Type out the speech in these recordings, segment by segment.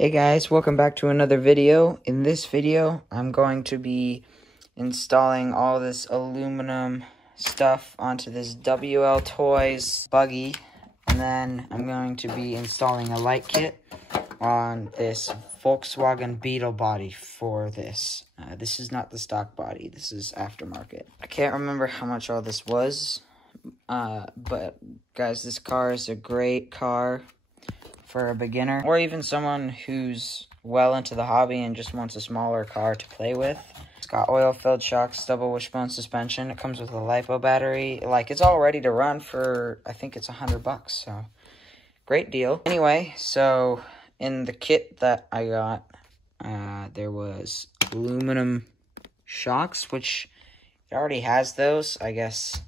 Hey guys, welcome back to another video. In this video, I'm going to be installing all this aluminum stuff onto this WLTOYS buggy, and then I'm going to be installing a light kit on this Volkswagen Beetle body for this. This is not the stock body, this is aftermarket. I can't remember how much all this was, but guys, this car is a great car for a beginner, or even someone who's well into the hobby and just wants a smaller car to play with. It's got oil-filled shocks, double wishbone suspension. It comes with a LiPo battery. Like, it's all ready to run for, I think it's $100, so great deal. Anyway, so in the kit that I got, there was aluminum shocks, which it already has those, I guess.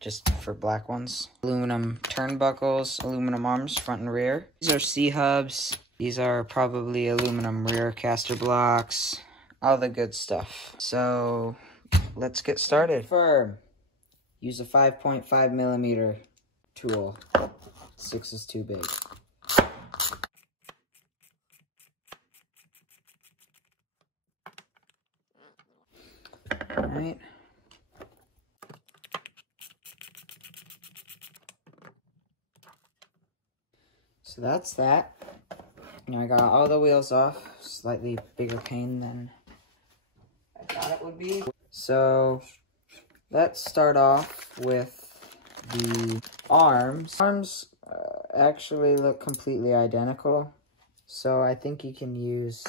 Just for black ones. Aluminum turnbuckles, aluminum arms, front and rear. These are C-hubs. These are probably aluminum rear caster blocks. All the good stuff. So, let's get started. Firm. Use a 5.5 millimeter tool. 6 is too big. Alright. So that's that. Now I got all the wheels off. Slightly bigger pain than I thought it would be. So let's start off with the arms. Arms actually look completely identical. So I think you can use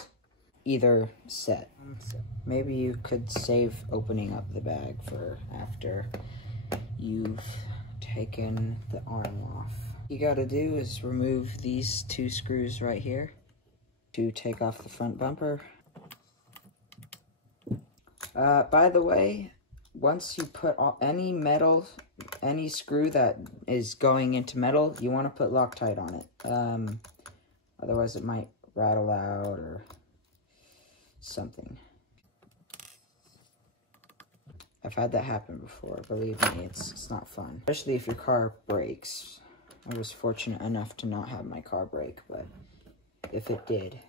either set. Maybe you could save opening up the bag for after you've taken the arm off. You gotta do is remove these two screws right here to take off the front bumper. By the way, once you put any metal, any screw that is going into metal, you want to put Loctite on it. Otherwise it might rattle out or something. I've had that happen before, believe me, it's not fun. Especially if your car breaks. I was fortunate enough to not have my car break, but if it did.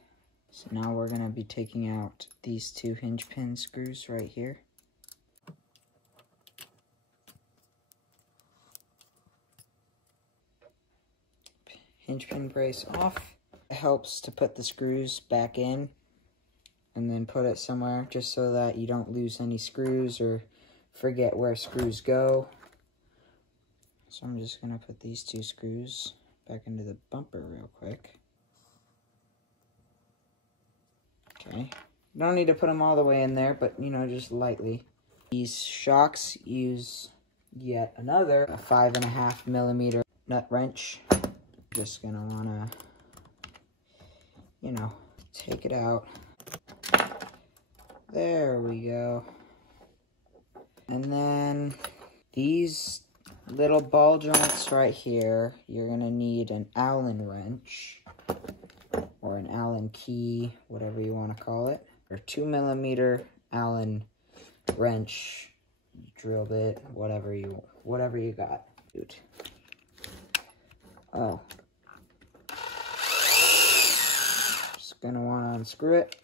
So now we're going to be taking out these two hinge pin screws right here. Hinge pin brace off. It helps to put the screws back in and then put it somewhere just so that you don't lose any screws or forget where screws go. So I'm just going to put these two screws back into the bumper real quick. Okay. You don't need to put them all the way in there, but, you know, just lightly. These shocks use yet another 5.5 millimeter nut wrench. Just going to want to, you know, take it out. There we go. And then these little ball joints right here, you're going to need an Allen wrench or an Allen key, whatever you want to call it, or 2 millimeter Allen wrench, drill bit, whatever you got. Dude. Oh. Just going to want to unscrew it.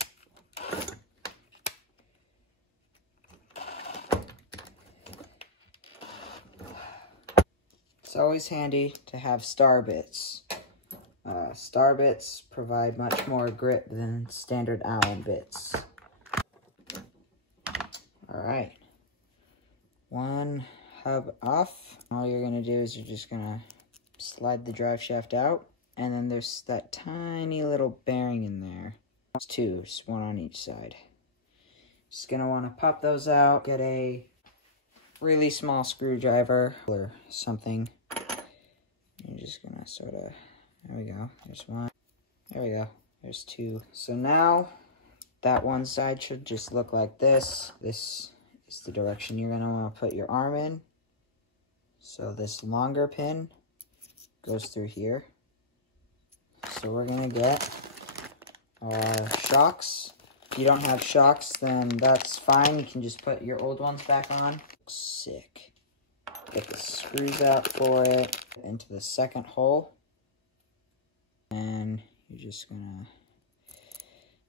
It's always handy to have star bits. Star bits provide much more grip than standard Allen bits. Alright. One hub off. All you're going to do is you're just going to slide the drive shaft out. And then there's that tiny little bearing in there. There's two, just one on each side. Just going to want to pop those out. Get a really small screwdriver or something. You're just gonna sort of, there we go, there's one, there we go, there's two. So now, that one side should just look like this. This is the direction you're gonna wanna put your arm in. So this longer pin goes through here. So we're gonna get our shocks. If you don't have shocks, then that's fine. You can just put your old ones back on. Sick. Get the screws out for it into the second hole. And you're just gonna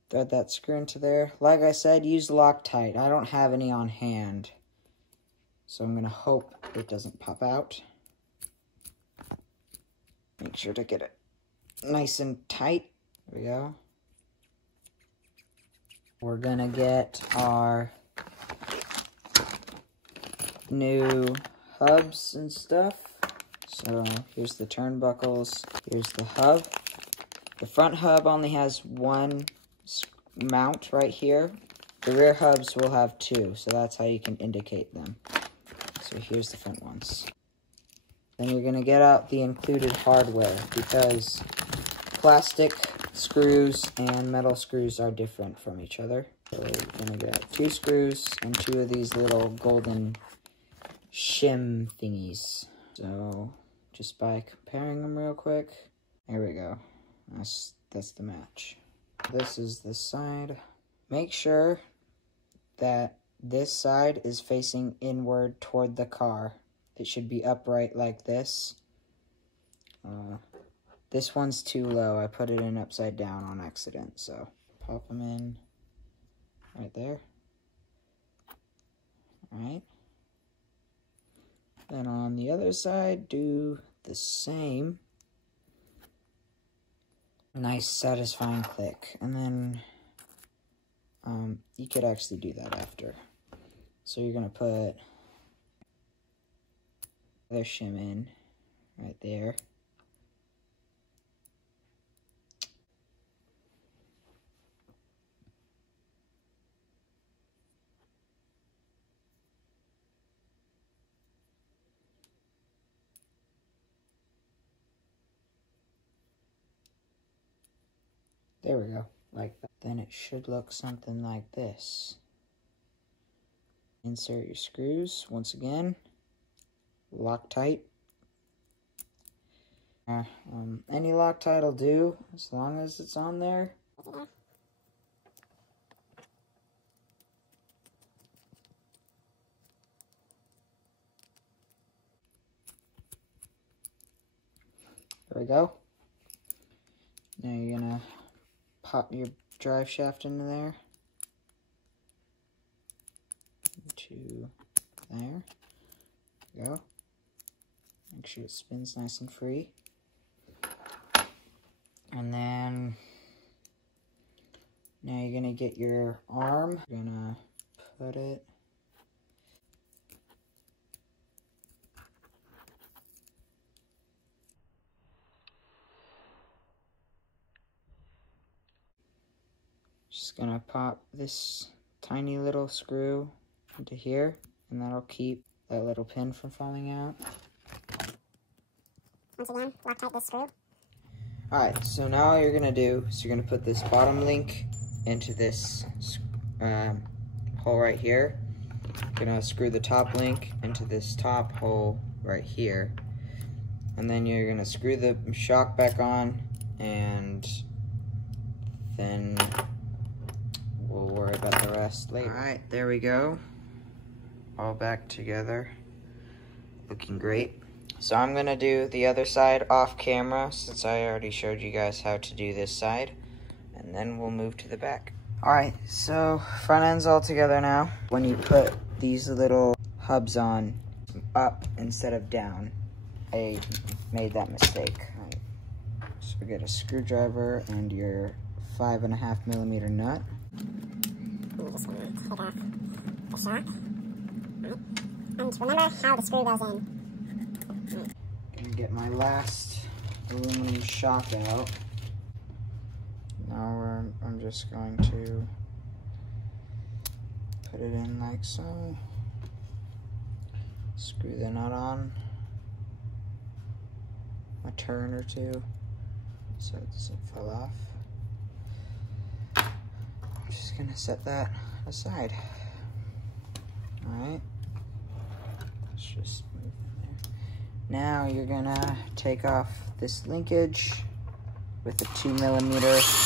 thread that screw into there. Like I said, use Loctite. I don't have any on hand, so I'm gonna hope it doesn't pop out. Make sure to get it nice and tight. There we go. We're gonna get our new hubs and stuff. So here's the turnbuckles, here's the hub. The front hub only has one mount right here. The rear hubs will have two, so that's how you can indicate them. So here's the front ones. Then you're gonna get out the included hardware, because plastic screws and metal screws are different from each other. So we're gonna get 2 screws and 2 of these little golden shim thingies. So just by comparing them real quick, there we go. That's the match. This is the side. Make sure that this side is facing inward toward the car. It should be upright like this. This one's too low. I put it in upside down on accident, so pop them in right there. Alright. Then on the other side, do the same. Nice, satisfying click. And then you could actually do that after. So you're going to put the shim in right there. There we go, like that. Then it should look something like this. Insert your screws, once again, Loctite. Any Loctite will do, as long as it's on there. There we go. Now you're gonna pop your drive shaft into there. Into there. There we go. Make sure it spins nice and free. And then now you're gonna get your arm. You're gonna put it just gonna pop this tiny little screw into here, and that'll keep that little pin from falling out. Once again, Loctite this screw. Alright, so now all you're gonna do is you're gonna put this bottom link into this hole right here. You're gonna screw the top link into this top hole right here. And then you're gonna screw the shock back on, and then we'll worry about the rest later. Alright, there we go. All back together. Looking great. So I'm gonna do the other side off camera, since I already showed you guys how to do this side. And then we'll move to the back. Alright, so front end's all together now. When you put these little hubs on up instead of down, I made that mistake. Right. So get a screwdriver and your 5.5mm nut. I'm just going to take off the shock. And remember how the screw goes in. Gonna get my last aluminum shock out. Now I'm just going to put it in like so. Screw the nut on a turn or two so it doesn't fall off. I'm just gonna set that aside. Alright. Let's just move in there. Now you're gonna take off this linkage with a 2mm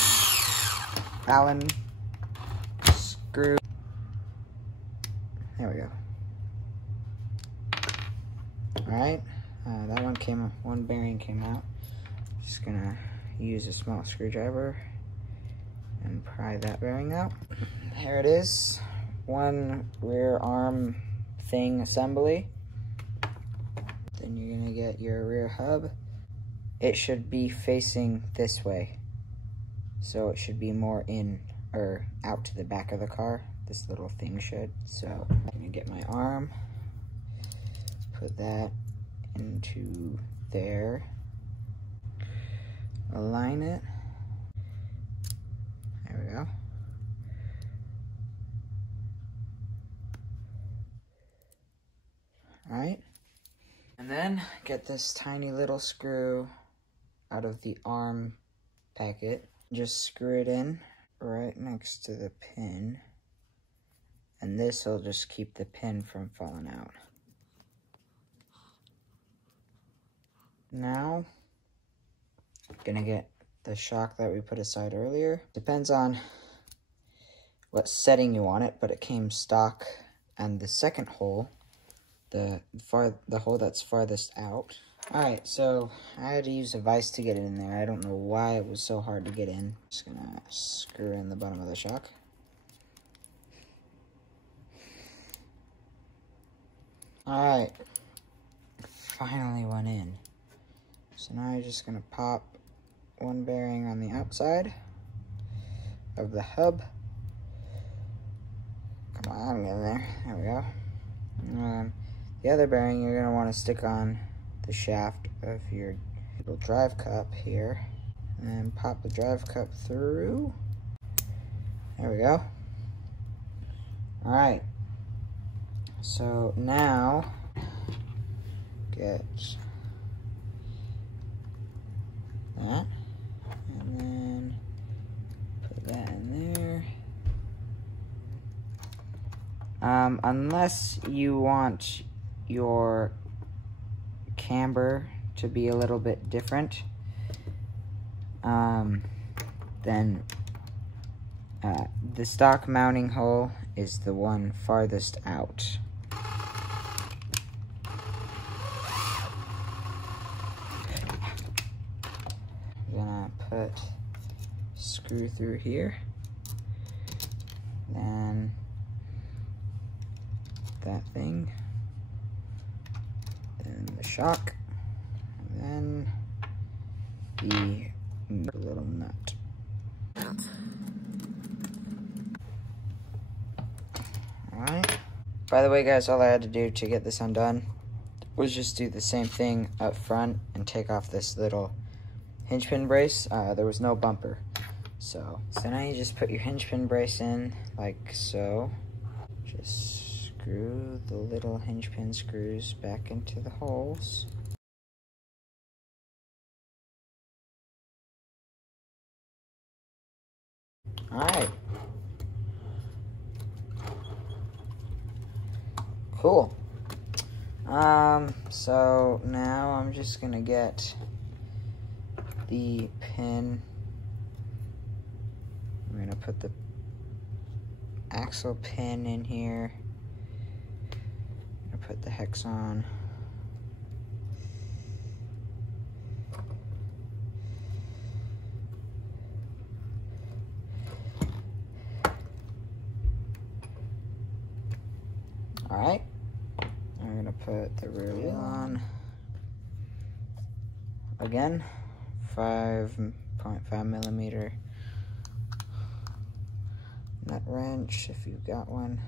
Allen screw. There we go. Alright, that one bearing came out. Just gonna use a small screwdriver and pry that bearing out. Here it is, one rear arm thing assembly. Then you're gonna get your rear hub. It should be facing this way, so it should be more in or out to the back of the car. This little thing should. So I'm gonna get my arm, put that into there, align it. There we go. All right. And then get this tiny little screw out of the arm packet. Just screw it in right next to the pin. And this will just keep the pin from falling out. Now, I'm gonna get the shock that we put aside earlier. Depends on what setting you want it, but it came stock. And the second hole, the hole that's farthest out. Alright, so I had to use a vise to get it in there. I don't know why it was so hard to get in. Just gonna screw in the bottom of the shock. Alright, finally went in. So now you're just gonna pop one bearing on the outside of the hub. Come on, get in there. There we go. The other bearing you're gonna want to stick on the shaft of your little drive cup here, and then pop the drive cup through. There we go. All right. So now get that, and then put that in there. Unless you want your camber to be a little bit different, then the stock mounting hole is the one farthest out. I'm gonna put screw through here, then that thing, then the shock, and then the little nut. Alright. By the way, guys, all I had to do to get this undone was just do the same thing up front and take off this little hinge pin brace. There was no bumper. So now you just put your hinge pin brace in like so. Just screw the little hinge pin screws back into the holes. Alright. Cool. So now I'm just gonna get the pin. I'm gonna put the axle pin in here. I'm gonna put the hex on. Alright, I'm gonna put the rear wheel on. Again, 5.5 millimeter nut wrench if you've got one.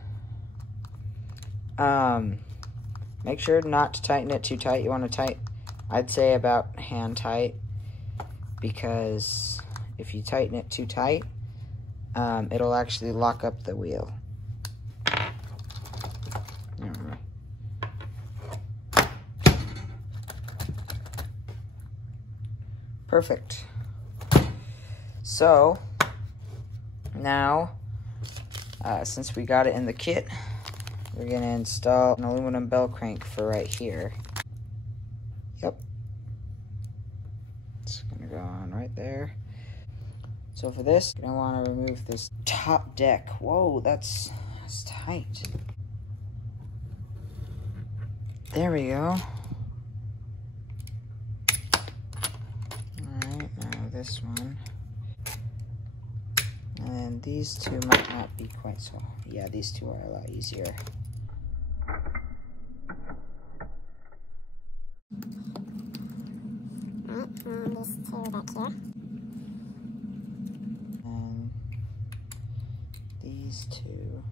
Make sure not to tighten it too tight. You want to I'd say about hand tight, because if you tighten it too tight, it'll actually lock up the wheel. Perfect. So now, since we got it in the kit, we're gonna install an aluminum bell crank for right here. Yep. It's gonna go on right there. So for this, you're gonna wanna remove this top deck. Whoa, that's tight. There we go. Alright, now this one. And these two might not be quite so... Yeah, these two are a lot easier. Alright, these two back here. And these two.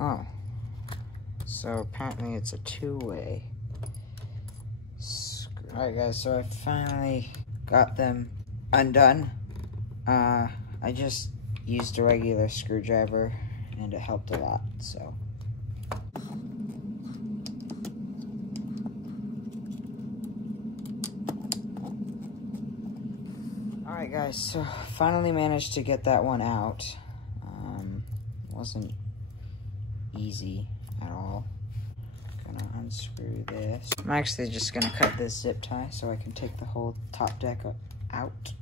Oh. So apparently it's a two-way. Alright guys, so I finally got them undone. I just used a regular screwdriver and it helped a lot, so. Alright guys, so finally managed to get that one out. Wasn't easy at all. Gonna unscrew this. I'm actually just gonna cut this zip tie so I can take the whole top deck out.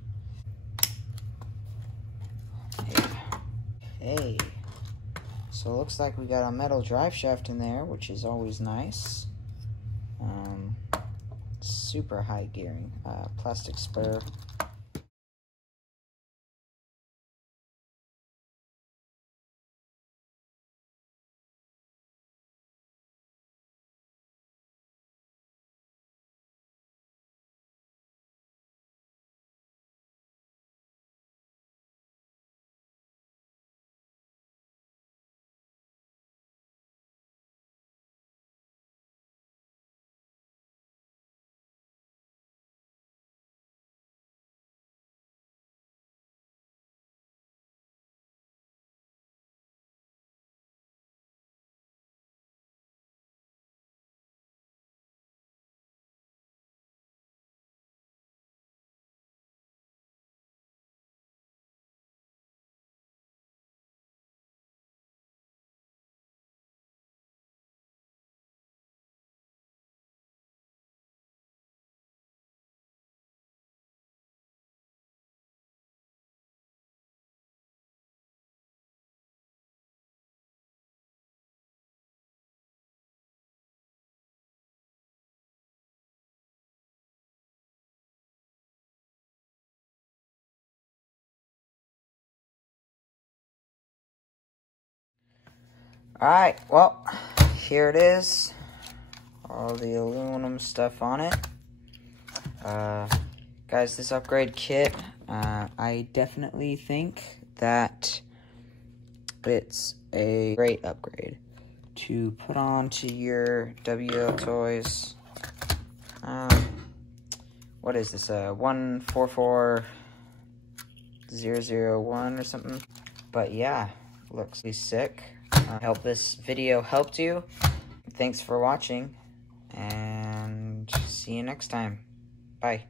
Okay. So it looks like we got a metal drive shaft in there, which is always nice. Super high gearing. Plastic spur. Alright, well, here it is. All the aluminum stuff on it. Guys, this upgrade kit, I definitely think that it's a great upgrade to put onto your WLTOYS. What is this, 144001 or something? But yeah, looks pretty sick. I hope this video helped you. Thanks for watching, and see you next time. Bye.